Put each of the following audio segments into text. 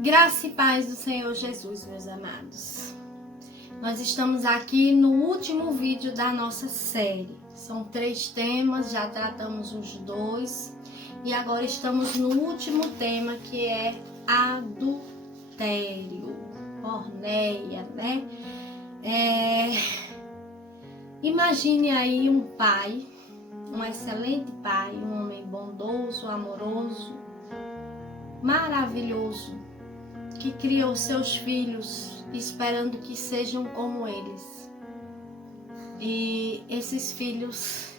Graça e paz do Senhor Jesus, meus amados. Nós estamos aqui no último vídeo da nossa série. São 3 temas, já tratamos os 2. E agora estamos no último tema, que é adultério. Porneia, né? Imagine aí um pai, um excelente pai, um homem bondoso, amoroso, maravilhoso, que cria os seus filhos esperando que sejam como eles. E esses filhos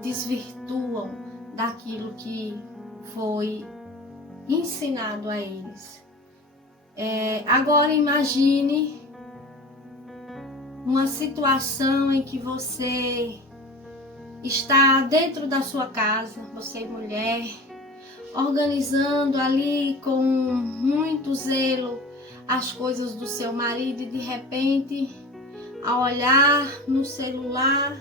desvirtuam daquilo que foi ensinado a eles. Agora imagine uma situação em que você está dentro da sua casa, você é mulher, organizando ali com muito zelo as coisas do seu marido e de repente, ao olhar no celular,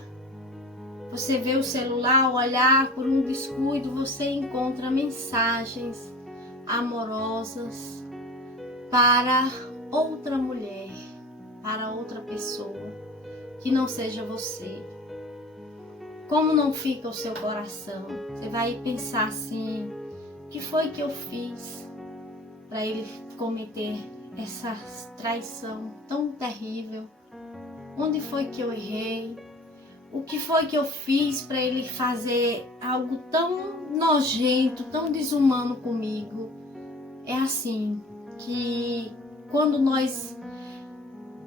você vê o celular, ao olhar por um descuido, você encontra mensagens amorosas para outra mulher, para outra pessoa que não seja você. Como não fica o seu coração? Você vai pensar assim: o que foi que eu fiz para ele cometer essa traição tão terrível? Onde foi que eu errei? O que foi que eu fiz para ele fazer algo tão nojento, tão desumano comigo? É assim que quando nós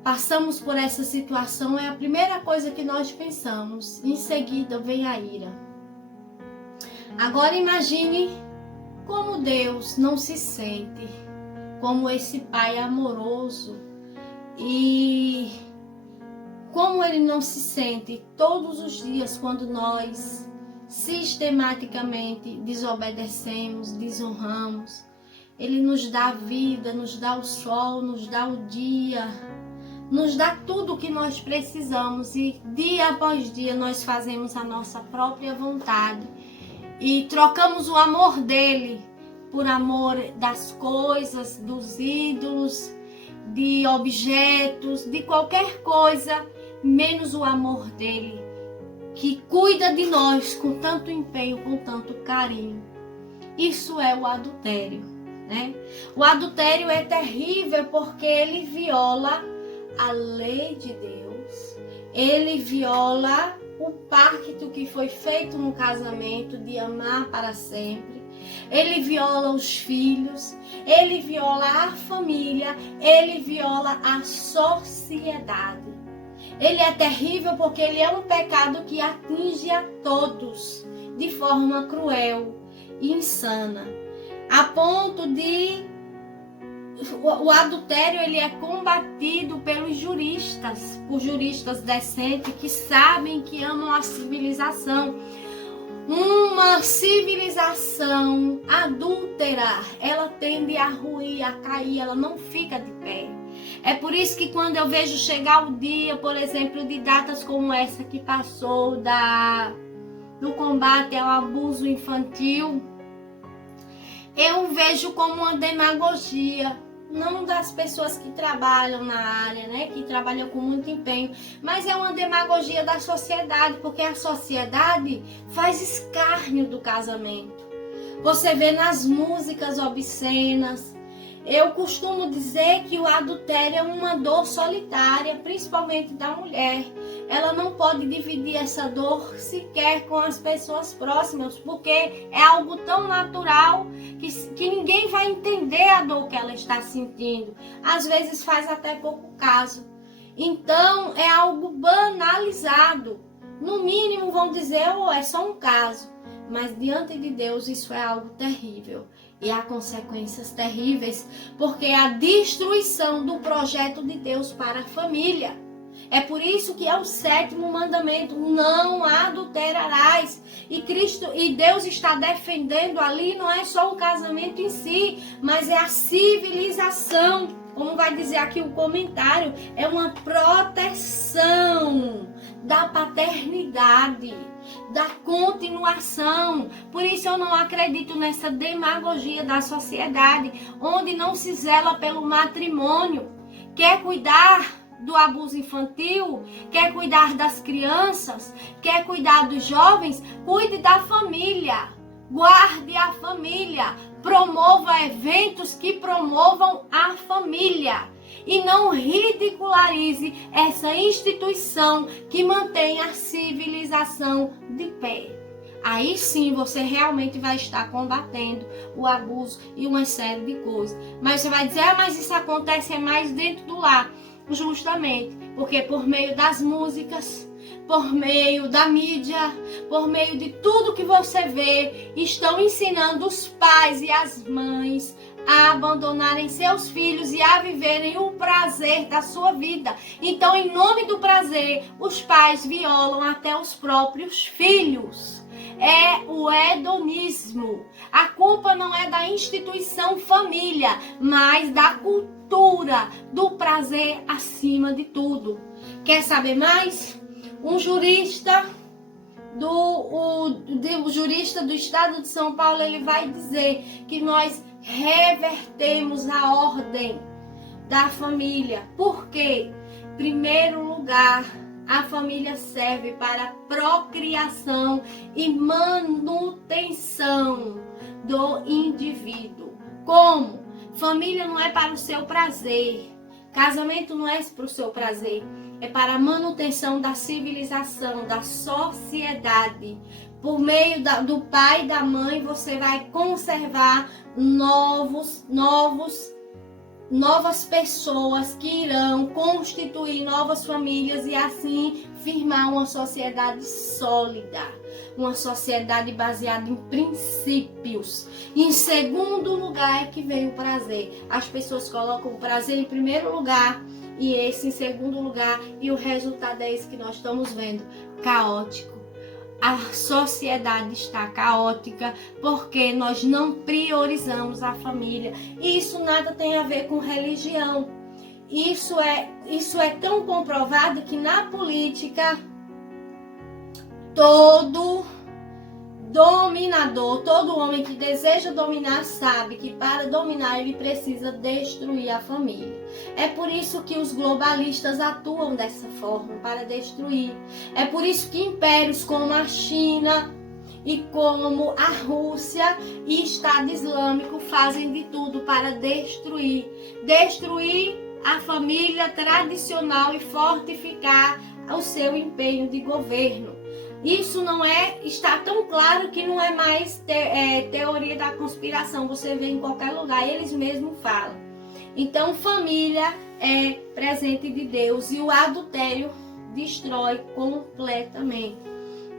passamos por essa situação, é a primeira coisa que nós pensamos. Em seguida vem a ira. Agora imagine como Deus não se sente como esse pai amoroso e como ele não se sente todos os dias quando nós sistematicamente desobedecemos, desonramos. Ele nos dá a vida, nos dá o sol, nos dá o dia, nos dá tudo o que nós precisamos e dia após dia nós fazemos a nossa própria vontade e trocamos o amor dele por amor das coisas, dos ídolos, de objetos, de qualquer coisa, menos o amor dele, que cuida de nós com tanto empenho, com tanto carinho. Isso é o adultério, né? O adultério é terrível porque ele viola a lei de Deus, ele viola o pacto que foi feito no casamento de amar para sempre. Ele viola os filhos, ele viola a família, ele viola a sociedade. Ele é terrível porque ele é um pecado que atinge a todos de forma cruel e insana, a ponto de o adultério ele é combatido pelos juristas, por juristas decentes que sabem, que amam a civilização. Uma civilização adúltera, ela tende a ruir, a cair, ela não fica de pé. É por isso que quando eu vejo chegar o dia, por exemplo, de datas como essa que passou do combate ao abuso infantil, eu vejo como uma demagogia, não das pessoas que trabalham na área, né, que trabalham com muito empenho, mas é uma demagogia da sociedade, porque a sociedade faz escárnio do casamento. Você vê nas músicas obscenas. Eu costumo dizer que o adultério é uma dor solitária, principalmente da mulher. Ela não pode dividir essa dor sequer com as pessoas próximas, porque é algo tão natural que ninguém vai entender a dor que ela está sentindo. Às vezes faz até pouco caso. Então é algo banalizado. No mínimo vão dizer, é só um caso. Mas diante de Deus isso é algo terrível. E há consequências terríveis, porque é a destruição do projeto de Deus para a família. É por isso que é o 7º mandamento: não adulterarás. E Deus está defendendo ali, não é só o casamento em si, mas é a civilização. Como vai dizer aqui o comentário, é uma proteção da paternidade. da continuação. Por isso eu não acredito nessa demagogia da sociedade, onde não se zela pelo matrimônio. Quer cuidar do abuso infantil, quer cuidar das crianças, quer cuidar dos jovens, cuide da família, guarde a família, promova eventos que promovam a família e não ridicularize essa instituição que mantém a civilização de pé. Aí sim você realmente vai estar combatendo o abuso e uma série de coisas. Mas você vai dizer, mas isso acontece mais dentro do lar. Justamente, porque por meio das músicas, por meio da mídia, por meio de tudo que você vê, estão ensinando os pais e as mães a abandonarem seus filhos e a viverem o prazer da sua vida. Então, em nome do prazer, os pais violam até os próprios filhos. É o hedonismo. A culpa não é da instituição família, mas da cultura do prazer acima de tudo. Quer saber mais? Um jurista jurista do estado de São Paulo, ele vai dizer que nós revertemos a ordem da família. Por quê? Em primeiro lugar, a família serve para procriação e manutenção do indivíduo. Como? Família não é para o seu prazer. Casamento não é para o seu prazer. É para a manutenção da civilização, da sociedade. Por meio do pai e da mãe, você vai conservar novas pessoas que irão constituir novas famílias e assim firmar uma sociedade sólida, uma sociedade baseada em princípios. E em segundo lugar é que vem o prazer. As pessoas colocam o prazer em primeiro lugar e esse em segundo lugar, e o resultado é esse que nós estamos vendo, caótico. A sociedade está caótica porque nós não priorizamos a família. E isso nada tem a ver com religião. Isso é tão comprovado que na política todo dominador, todo homem que deseja dominar sabe que para dominar ele precisa destruir a família. É por isso que os globalistas atuam dessa forma, para destruir. É por isso que impérios como a China e como a Rússia e Estado Islâmico fazem de tudo para destruir a família tradicional e fortificar o seu empenho de governo. Isso está tão claro que não é mais teoria da conspiração, você vê em qualquer lugar, eles mesmos falam. Então, família é presente de Deus e o adultério destrói completamente,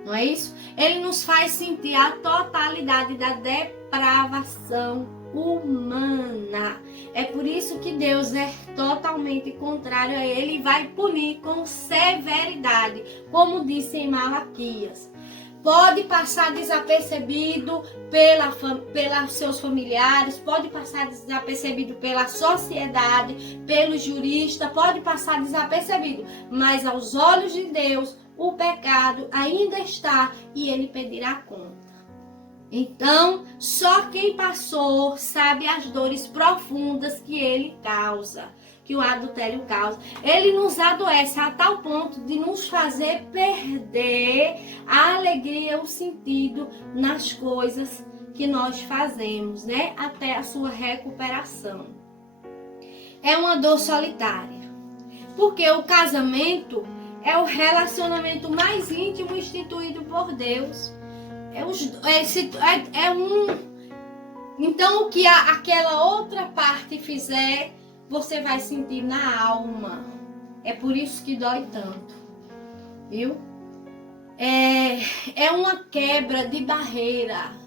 não é isso? Ele nos faz sentir a totalidade da depravação humana. É por isso que Deus é totalmente contrário a ele e vai punir com severidade, como disse em Malaquias. Pode passar desapercebido pelos seus familiares, pode passar desapercebido pela sociedade, pelo jurista, pode passar desapercebido, mas aos olhos de Deus o pecado ainda está e ele pedirá conta. Então, só quem passou sabe as dores profundas que ele causa, que o adultério causa. Ele nos adoece a tal ponto de nos fazer perder a alegria, o sentido nas coisas que nós fazemos, né? Até a sua recuperação. É uma dor solitária, porque o casamento é o relacionamento mais íntimo instituído por Deus. Então, o que aquela outra parte fizer, você vai sentir na alma. É por isso que dói tanto, viu? É uma quebra de barreira.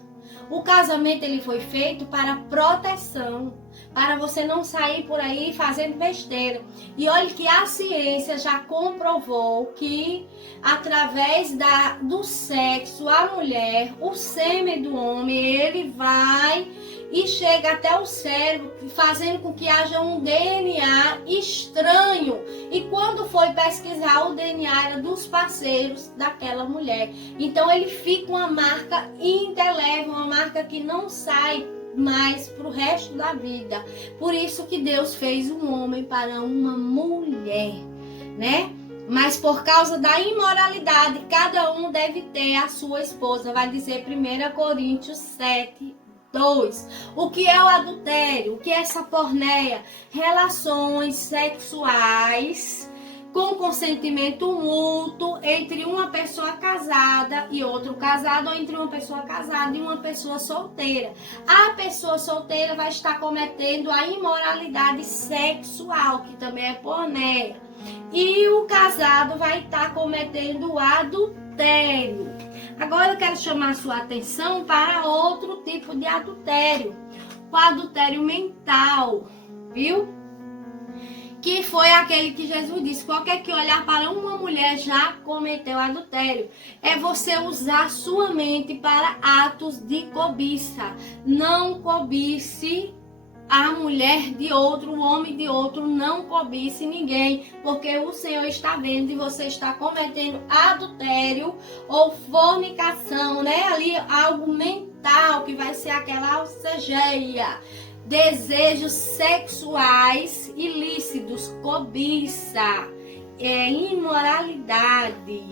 O casamento ele foi feito para proteção, para você não sair por aí fazendo besteira. E olha que a ciência já comprovou que através do sexo, a mulher, o sêmen do homem, ele vai e chega até o cérebro, fazendo com que haja um DNA estranho. E quando foi pesquisar, o DNA era dos parceiros daquela mulher. Então ele fica uma marca indelével, uma marca que não sai mais para o resto da vida. Por isso que Deus fez um homem para uma mulher, né? Mas por causa da imoralidade, cada um deve ter a sua esposa. Vai dizer 1 Coríntios 7, 2. O que é o adultério? O que é essa porneia? Relações sexuais com consentimento mútuo entre uma pessoa casada e outro casado, ou entre uma pessoa casada e uma pessoa solteira. A pessoa solteira vai estar cometendo a imoralidade sexual, que também é porneia. E o casado vai estar cometendo o adultério. Agora eu quero chamar a sua atenção para outro tipo de adultério. O adultério mental, viu? Que foi aquele que Jesus disse, qualquer que olhar para uma mulher já cometeu adultério. É você usar sua mente para atos de cobiça. Não cobice a mulher de outro, o homem de outro, não cobice ninguém, porque o Senhor está vendo e você está cometendo adultério ou fornicação, né? Ali algo mental, que vai ser aquela alcegeia, desejos sexuais ilícitos, cobiça, imoralidade,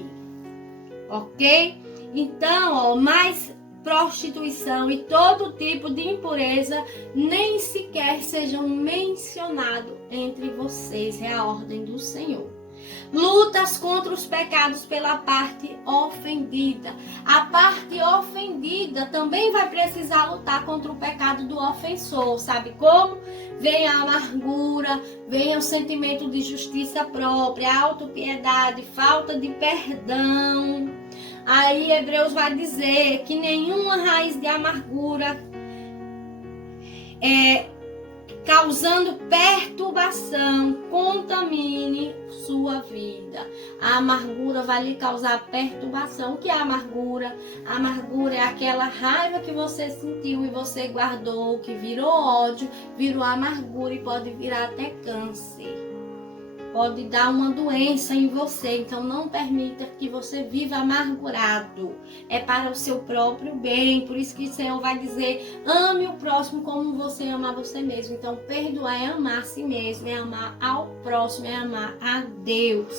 ok? Então, mais prostituição e todo tipo de impureza nem sequer sejam mencionados entre vocês. É a ordem do Senhor. Lutas contra os pecados pela parte ofendida. A parte ofendida também vai precisar lutar contra o pecado do ofensor. Sabe como? Vem a amargura, vem o sentimento de justiça própria, autopiedade, falta de perdão. Aí Hebreus vai dizer que nenhuma raiz de amargura causando perturbação contamine sua vida. A amargura vai lhe causar perturbação. O que é a amargura? A amargura é aquela raiva que você sentiu e você guardou, que virou ódio, virou amargura e pode virar até câncer. Pode dar uma doença em você, então não permita que você viva amargurado. É para o seu próprio bem, por isso que o Senhor vai dizer, ame o próximo como você ama você mesmo. Então perdoar é amar a si mesmo, é amar ao próximo, é amar a Deus.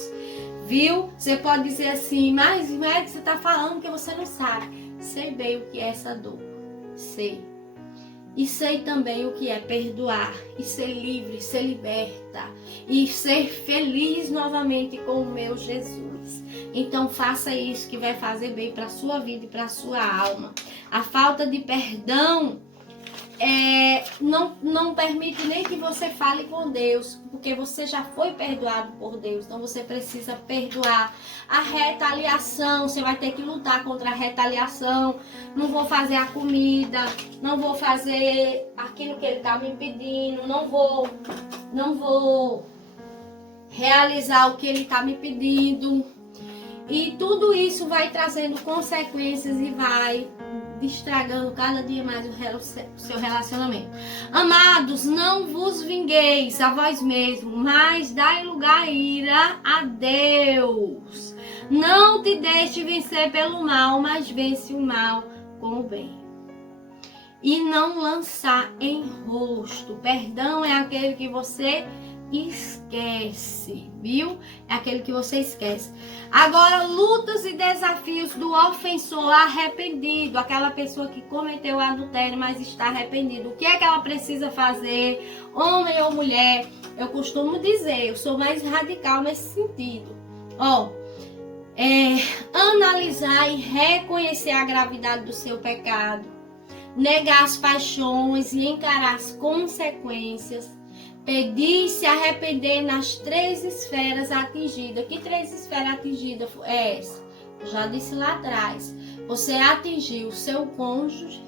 Viu? Você pode dizer assim, mas você está falando que você não sabe. Sei bem o que é essa dor, sei. E sei também o que é perdoar, e ser livre, ser liberta, e ser feliz novamente com o meu Jesus. Então faça isso que vai fazer bem para a sua vida e para a sua alma. A falta de perdão não permite nem que você fale com Deus, porque você já foi perdoado por Deus, então você precisa perdoar. A retaliação, você vai ter que lutar contra a retaliação. Não vou fazer a comida, não vou fazer aquilo que ele está me pedindo, não vou realizar o que ele está me pedindo. E tudo isso vai trazendo consequências e vai estragando cada dia mais o seu relacionamento. Amados, não vos vingueis a vós mesmos, mas dai lugar à ira a Deus. Não te deixe vencer pelo mal, mas vence o mal com o bem. E não lançar em rosto. Perdão é aquele que você esquece, viu? É aquele que você esquece. Agora, lutas e desafios do ofensor arrependido, aquela pessoa que cometeu adultério, mas está arrependido. O que é que ela precisa fazer, homem ou mulher? Eu costumo dizer, eu sou mais radical nesse sentido. Analisar e reconhecer a gravidade do seu pecado, negar as paixões e encarar as consequências. Pedir e se arrepender nas 3 esferas atingidas. Que 3 esferas atingidas é essa? Eu já disse lá atrás. Você atingiu o seu cônjuge,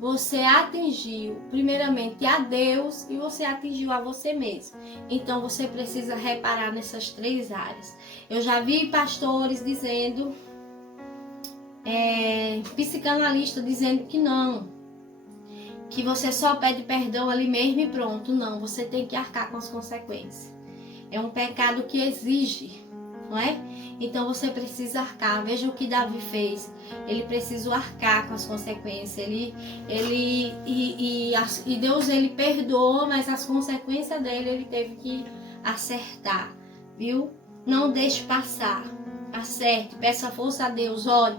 você atingiu primeiramente a Deus e você atingiu a você mesmo. Então você precisa reparar nessas 3 áreas. Eu já vi pastores dizendo, psicanalista dizendo que não. que você só pede perdão ali mesmo e pronto. Não, você tem que arcar com as consequências. É um pecado que exige, não é? Então você precisa arcar. Veja o que Davi fez. Ele precisou arcar com as consequências. E Deus ele perdoou, mas as consequências dele ele teve que acertar, viu? Não deixe passar. Acerte, peça força a Deus. Olhe,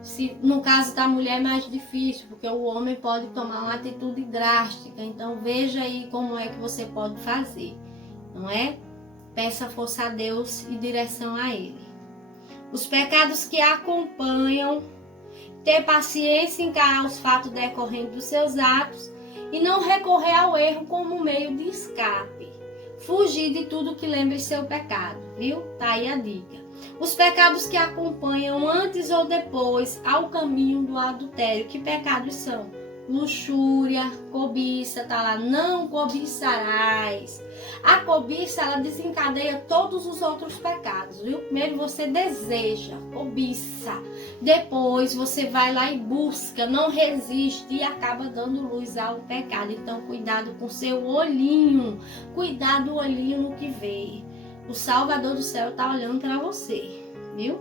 se no caso da mulher é mais difícil, porque o homem pode tomar uma atitude drástica. Então veja aí como é que você pode fazer, não é? Peça força a Deus e direção a Ele. Os pecados que acompanham, ter paciência em encarar os fatos decorrentes dos seus atos e não recorrer ao erro como meio de escape. Fugir de tudo que lembre seu pecado, viu? Tá aí a dica. Os pecados que acompanham antes ou depois ao caminho do adultério. Que pecados são? Luxúria, cobiça, tá lá, não cobiçarás. A cobiça, ela desencadeia todos os outros pecados, viu? Primeiro você deseja, cobiça. Depois você vai lá e busca, não resiste e acaba dando luz ao pecado. Então cuidado com seu olhinho, cuidado o olhinho no que vê. O Salvador do céu tá olhando para você, viu?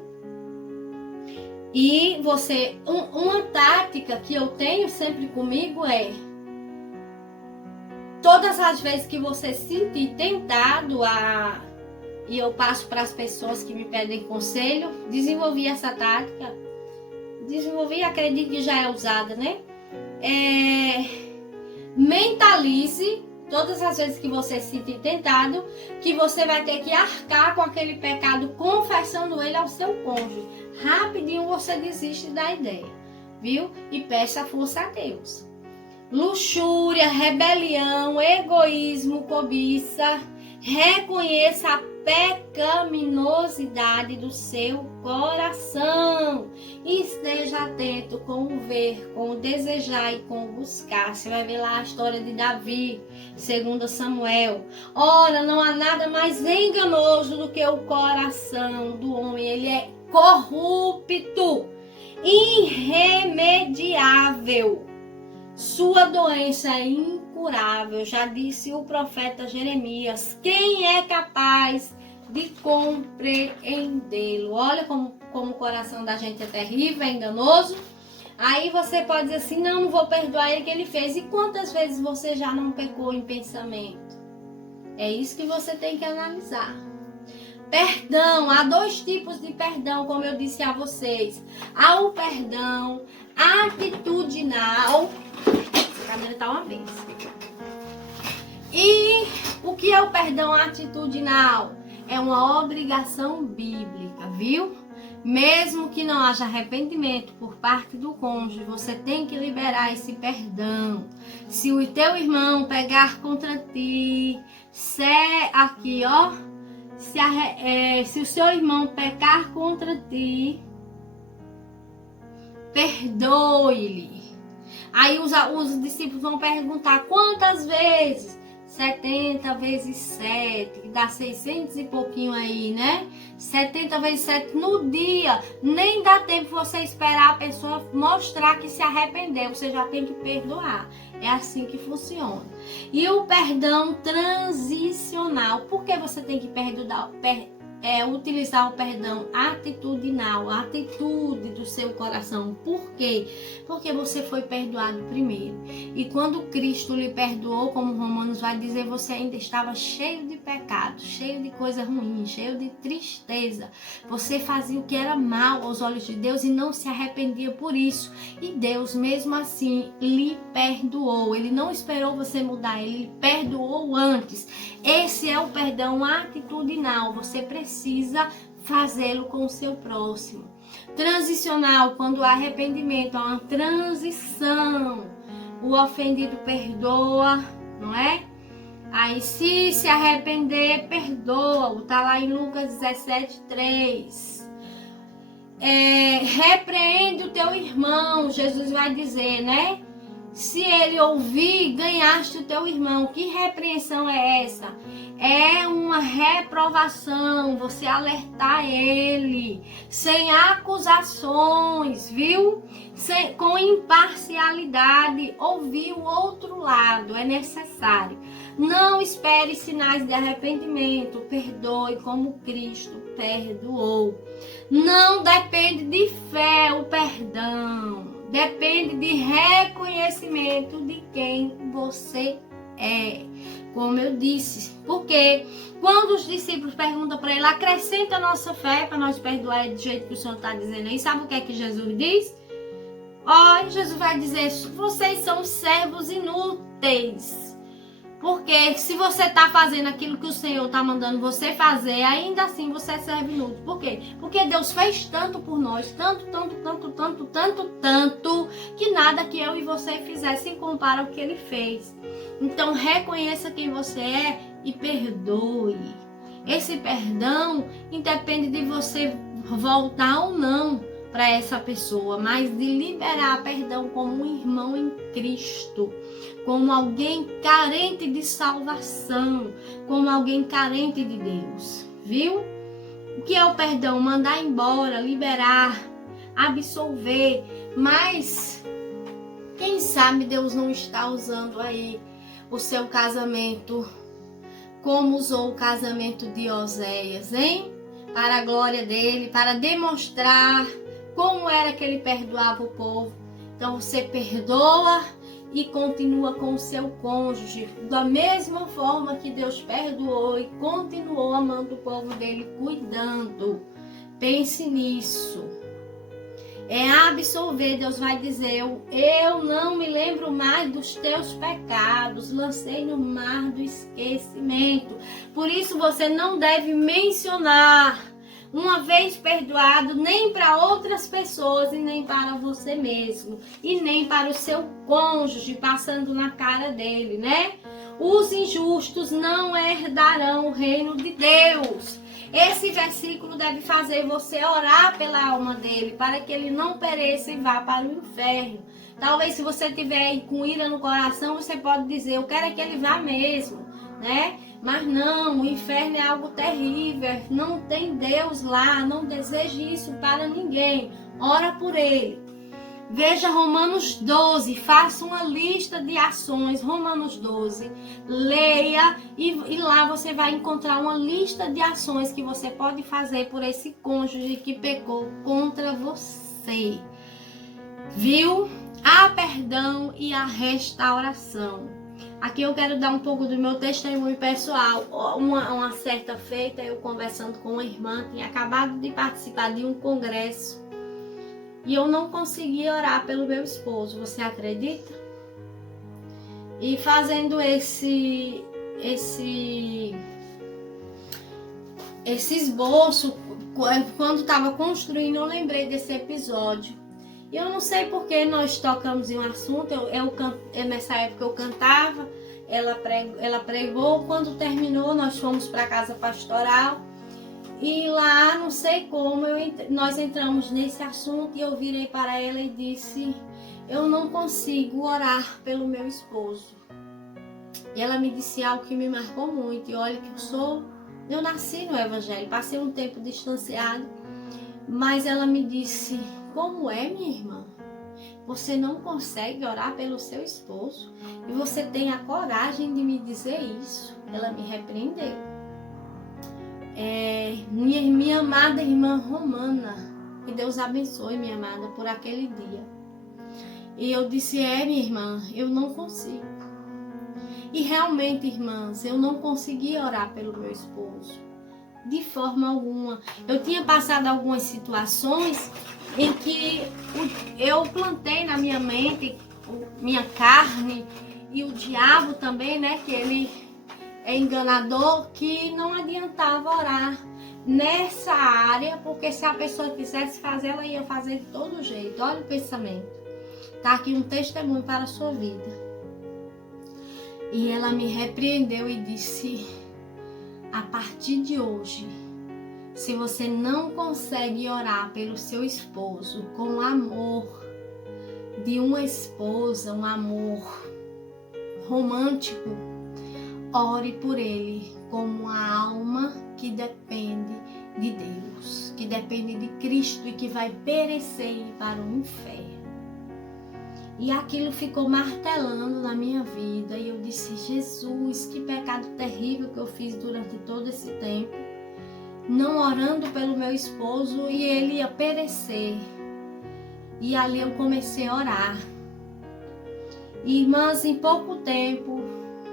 E você, uma tática que eu tenho sempre comigo é: todas as vezes que você se sentir tentado e eu passo para as pessoas que me pedem conselho, desenvolvi essa tática. Acredito que já é usada, né? Mentalize todas as vezes que você se sentir tentado, que você vai ter que arcar com aquele pecado, confessando ele ao seu cônjuge. Rapidinho você desiste da ideia, viu? E peça força a Deus. Luxúria, rebelião, egoísmo, cobiça. Reconheça a pecaminosidade do seu coração. E esteja atento com o ver, com o desejar e com o buscar. Você vai ver lá a história de Davi, 2 Samuel. Ora, não há nada mais enganoso do que o coração do homem. Ele é corrupto, irremediável. Sua doença é incurável, já disse o profeta Jeremias. Quem é capaz de compreendê-lo? Olha como o coração da gente é terrível, é enganoso. Aí você pode dizer assim: não vou perdoar ele que ele fez. E quantas vezes você já não pecou em pensamento? É isso que você tem que analisar. Perdão, há 2 tipos de perdão, como eu disse a vocês. Há o perdão atitudinal. Essa cadeira tá uma vez. E o que é o perdão atitudinal? É uma obrigação bíblica, viu? Mesmo que não haja arrependimento por parte do cônjuge, você tem que liberar esse perdão. Se o teu irmão pegar contra ti, aqui ó, se o seu irmão pecar contra ti, perdoe-lhe. Aí os discípulos vão perguntar: quantas vezes? 70 vezes 7, que dá 600 e pouquinho aí, né? 70 vezes 7 no dia. Nem dá tempo você esperar a pessoa mostrar que se arrependeu. Você já tem que perdoar. É assim que funciona. E o perdão transicional. Por que você tem que utilizar o perdão atitudinal, a atitude do seu coração? Por quê? Porque você foi perdoado primeiro. E quando Cristo lhe perdoou, como Romanos vai dizer, você ainda estava cheio de pecado, cheio de coisa ruim, cheio de tristeza. Você fazia o que era mal aos olhos de Deus e não se arrependia por isso. E Deus, mesmo assim, lhe perdoou. Ele não esperou você mudar, ele lhe perdoou antes. Esse é o perdão atitudinal. Você precisa fazê-lo com o seu próximo. Transicional, quando há arrependimento, há uma transição. O ofendido perdoa, não é? Aí se arrepender, perdoa. Está lá em Lucas 17:3. Repreende o teu irmão, Jesus vai dizer, né? Se ele ouvir, ganhaste o teu irmão. Que repreensão é essa? É uma reprovação, você alertar ele, sem acusações, viu? Com imparcialidade, ouvir o outro lado, é necessário. Não espere sinais de arrependimento, perdoe como Cristo perdoou. Não depende de fé o perdão, depende de reconhecimento de quem você é. Como eu disse, porque quando os discípulos perguntam para ele, acrescenta a nossa fé para nós perdoar do jeito que o Senhor está dizendo aí, sabe o que é que Jesus diz? Jesus vai dizer, vocês são servos inúteis. Porque se você está fazendo aquilo que o Senhor está mandando você fazer, ainda assim você serve inútil. Por quê? Porque Deus fez tanto por nós, tanto, que nada que eu e você fizessem compara ao que Ele fez. Então reconheça quem você é e perdoe. Esse perdão independe de você voltar ou não para essa pessoa, mas de liberar perdão como um irmão em Cristo, como alguém carente de salvação, como alguém carente de Deus, viu? O que é o perdão? Mandar embora, liberar, absolver, mas quem sabe Deus não está usando aí o seu casamento como usou o casamento de Oséias, hein? Para a glória dele, para demonstrar como era que ele perdoava o povo. Então você perdoa e continua com o seu cônjuge da mesma forma que Deus perdoou e continuou amando o povo dele, cuidando. Pense nisso. É absolver, Deus vai dizer, eu não me lembro mais dos teus pecados, lancei no mar do esquecimento. Por isso você não deve mencionar, uma vez perdoado, nem para outras pessoas e nem para você mesmo. E nem para o seu cônjuge, passando na cara dele, né? Os injustos não herdarão o reino de Deus. Esse versículo deve fazer você orar pela alma dele, para que ele não pereça e vá para o inferno. Talvez se você tiver com ira no coração, você pode dizer, eu quero que ele vá mesmo, né? Mas não, o inferno é algo terrível, não tem Deus lá, não deseje isso para ninguém. Ora por ele. Veja Romanos 12, faça uma lista de ações, Romanos 12, leia e lá você vai encontrar uma lista de ações que você pode fazer por esse cônjuge que pecou contra você. Viu? Há perdão e a restauração. Aqui eu quero dar um pouco do meu testemunho pessoal. Uma certa feita, eu conversando com uma irmã, tinha acabado de participar de um congresso e eu não conseguia orar pelo meu esposo, você acredita? E fazendo esse esboço, quando estava construindo, eu lembrei desse episódio. E eu não sei porque nós tocamos em um assunto, nessa época eu cantava, ela pregou, quando terminou nós fomos para a casa pastoral e lá, não sei como, nós entramos nesse assunto e eu virei para ela e disse, eu não consigo orar pelo meu esposo. E ela me disse algo que me marcou muito, e olha que eu nasci no evangelho, passei um tempo distanciado, mas ela me disse, como é, minha irmã? Você não consegue orar pelo seu esposo e você tem a coragem de me dizer isso? Ela me repreendeu. Minha amada irmã Romana, que Deus abençoe, minha amada, por aquele dia. E eu disse, minha irmã, eu não consigo. E realmente, irmãs, eu não consegui orar pelo meu esposo. De forma alguma. Eu tinha passado algumas situações em que eu plantei na minha mente, minha carne e o diabo também, né, que ele é enganador, que não adiantava orar nessa área, porque se a pessoa quisesse fazer, ela ia fazer de todo jeito. Olha o pensamento. Tá aqui um testemunho para a sua vida. E ela me repreendeu e disse, a partir de hoje, se você não consegue orar pelo seu esposo com amor, de uma esposa, um amor romântico, ore por ele como uma alma que depende de Deus, que depende de Cristo e que vai perecer e ir para o inferno. E aquilo ficou martelando na minha vida e eu disse: Jesus, que pecado terrível que eu fiz durante todo esse tempo, não orando pelo meu esposo e ele ia perecer. E ali eu comecei a orar. Irmãs, em pouco tempo,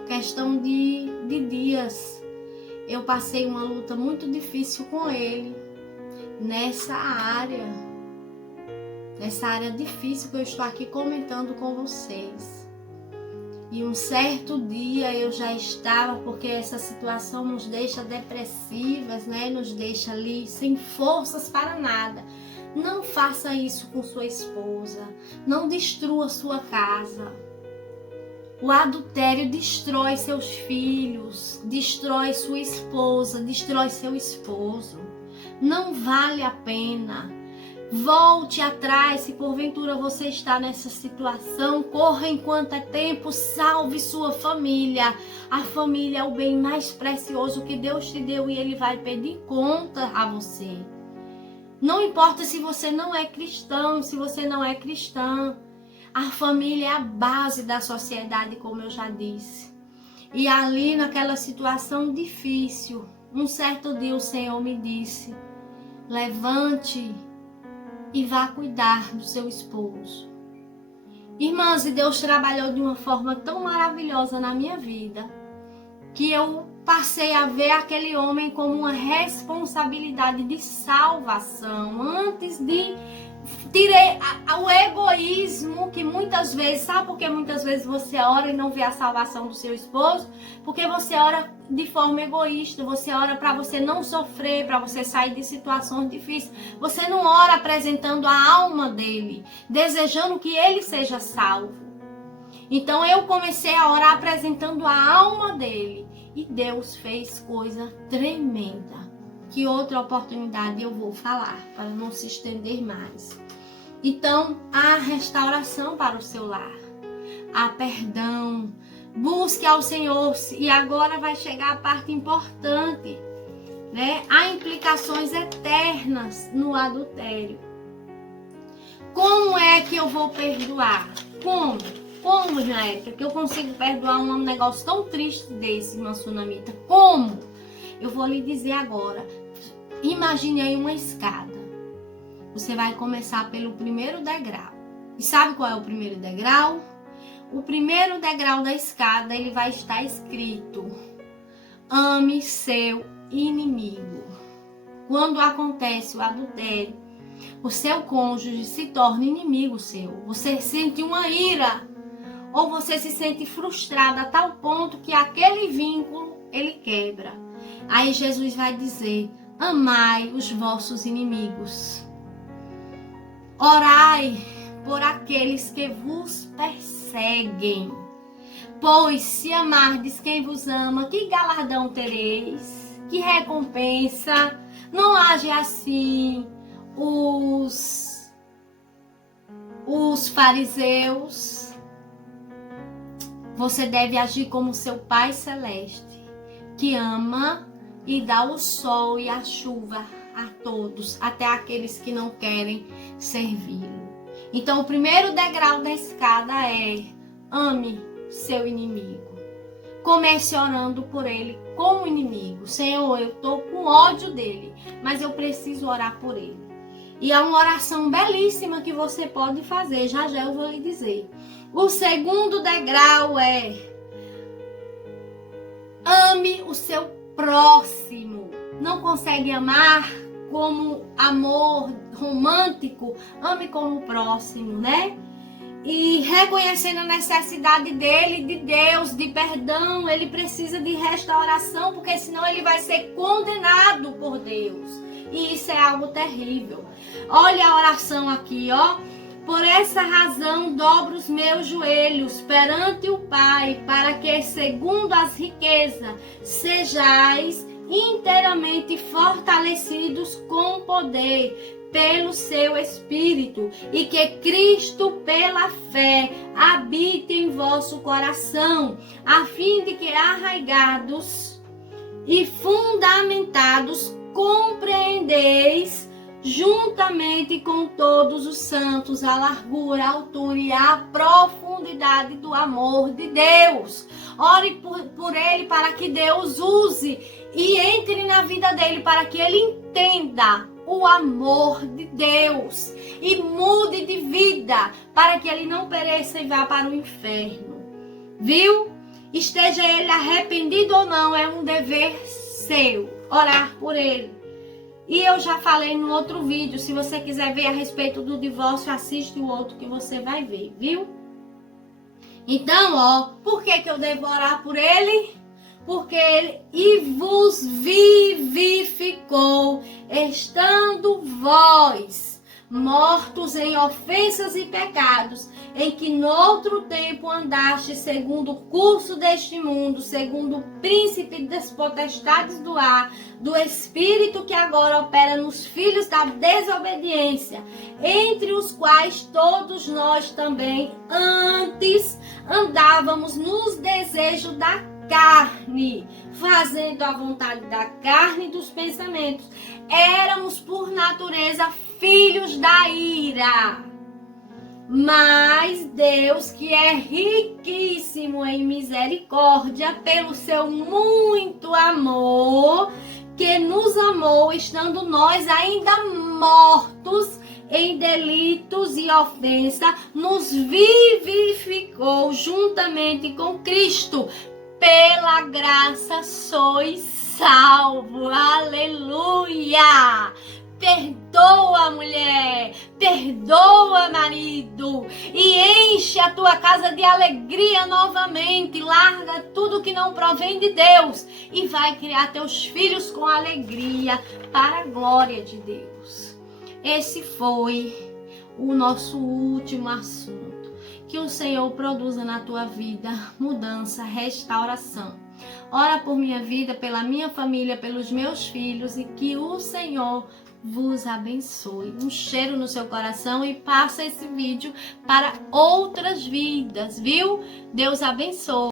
questão de dias, eu passei uma luta muito difícil com ele, nessa área difícil que eu estou aqui comentando com vocês. E um certo dia eu já estava, porque essa situação nos deixa depressivas, né? Nos deixa ali sem forças para nada. Não faça isso com sua esposa, não destrua sua casa. O adultério destrói seus filhos, destrói sua esposa, destrói seu esposo. Não vale a pena. Volte atrás, se porventura você está nessa situação, corra enquanto é tempo, salve sua família. A família é o bem mais precioso que Deus te deu e Ele vai pedir conta a você. Não importa se você não é cristão, se você não é cristã. A família é a base da sociedade, como eu já disse. E ali naquela situação difícil, um certo dia o Senhor me disse: levante e vá cuidar do seu esposo. Irmãs, e Deus trabalhou de uma forma tão maravilhosa na minha vida, que eu passei a ver aquele homem como uma responsabilidade de salvação, antes de tirei o egoísmo que muitas vezes, sabe por que muitas vezes você ora e não vê a salvação do seu esposo? Porque você ora de forma egoísta, você ora para você não sofrer, para você sair de situações difíceis. Você não ora apresentando a alma dele, desejando que ele seja salvo. Então eu comecei a orar apresentando a alma dele e Deus fez coisa tremenda. Que outra oportunidade eu vou falar, para não se estender mais. Então, há restauração para o seu lar. Há perdão. Busque ao Senhor. E agora vai chegar a parte importante, né? Há implicações eternas no adultério. Como é que eu vou perdoar? Como, Jaérica, que eu consigo perdoar um negócio tão triste desse, irmã Sunamita? Como? Eu vou lhe dizer agora. Imagine aí uma escada. Você vai começar pelo primeiro degrau. E sabe qual é o primeiro degrau? O primeiro degrau da escada, ele vai estar escrito: ame seu inimigo. Quando acontece o adultério, o seu cônjuge se torna inimigo seu. Você sente uma ira, ou você se sente frustrada a tal ponto que aquele vínculo, ele quebra. Aí Jesus vai dizer: amai os vossos inimigos. Orai por aqueles que vos perseguem. Pois se amardes quem vos ama, que galardão tereis? Que recompensa? Não age assim os fariseus. Você deve agir como seu Pai Celeste, que ama e dá o sol e a chuva a todos, até aqueles que não querem servi-lo. Então, o primeiro degrau da escada é: ame seu inimigo. Comece orando por ele como inimigo. Senhor, eu estou com ódio dele, mas eu preciso orar por ele. E há uma oração belíssima que você pode fazer, já eu vou lhe dizer. O segundo degrau é: ame o seu próximo. Não consegue amar como amor romântico? Ame como o próximo, né? E reconhecendo a necessidade dele, de Deus, de perdão, ele precisa de restauração, porque senão ele vai ser condenado por Deus. E isso é algo terrível. Olha a oração aqui, ó. Por essa razão dobro os meus joelhos perante o Pai, para que, segundo as riquezas, sejais inteiramente fortalecidos com poder, pelo seu Espírito, e que Cristo, pela fé, habite em vosso coração, a fim de que, arraigados e fundamentados, compreendeis juntamente com todos os santos a largura, a altura e a profundidade do amor de Deus. Ore por ele para que Deus use e entre na vida dele para que ele entenda o amor de Deus e mude de vida para que ele não pereça e vá para o inferno. Viu? Esteja ele arrependido ou não, é um dever seu orar por ele. E eu já falei no outro vídeo, se você quiser ver a respeito do divórcio, assiste o outro que você vai ver, viu? Então, por que eu devo orar por ele? Porque ele vos vivificou, estando vós mortos em ofensas e pecados, em que noutro tempo andaste segundo o curso deste mundo, segundo o príncipe das potestades do ar, do espírito que agora opera nos filhos da desobediência, entre os quais todos nós também antes andávamos nos desejos da carne, fazendo a vontade da carne e dos pensamentos. Éramos por natureza filhos da ira. Mas Deus, que é riquíssimo em misericórdia, pelo seu muito amor, que nos amou, estando nós ainda mortos em delitos e ofensa, nos vivificou juntamente com Cristo. Pela graça sois salvos. Aleluia! Perdoa, mulher, perdoa, marido, e enche a tua casa de alegria novamente. Larga tudo que não provém de Deus e vai criar teus filhos com alegria para a glória de Deus. Esse foi o nosso último assunto. Que o Senhor produza na tua vida mudança, restauração. Ora por minha vida, pela minha família, pelos meus filhos, e que o Senhor vos abençoe. Um cheiro no seu coração e passa esse vídeo para outras vidas, viu? Deus abençoe.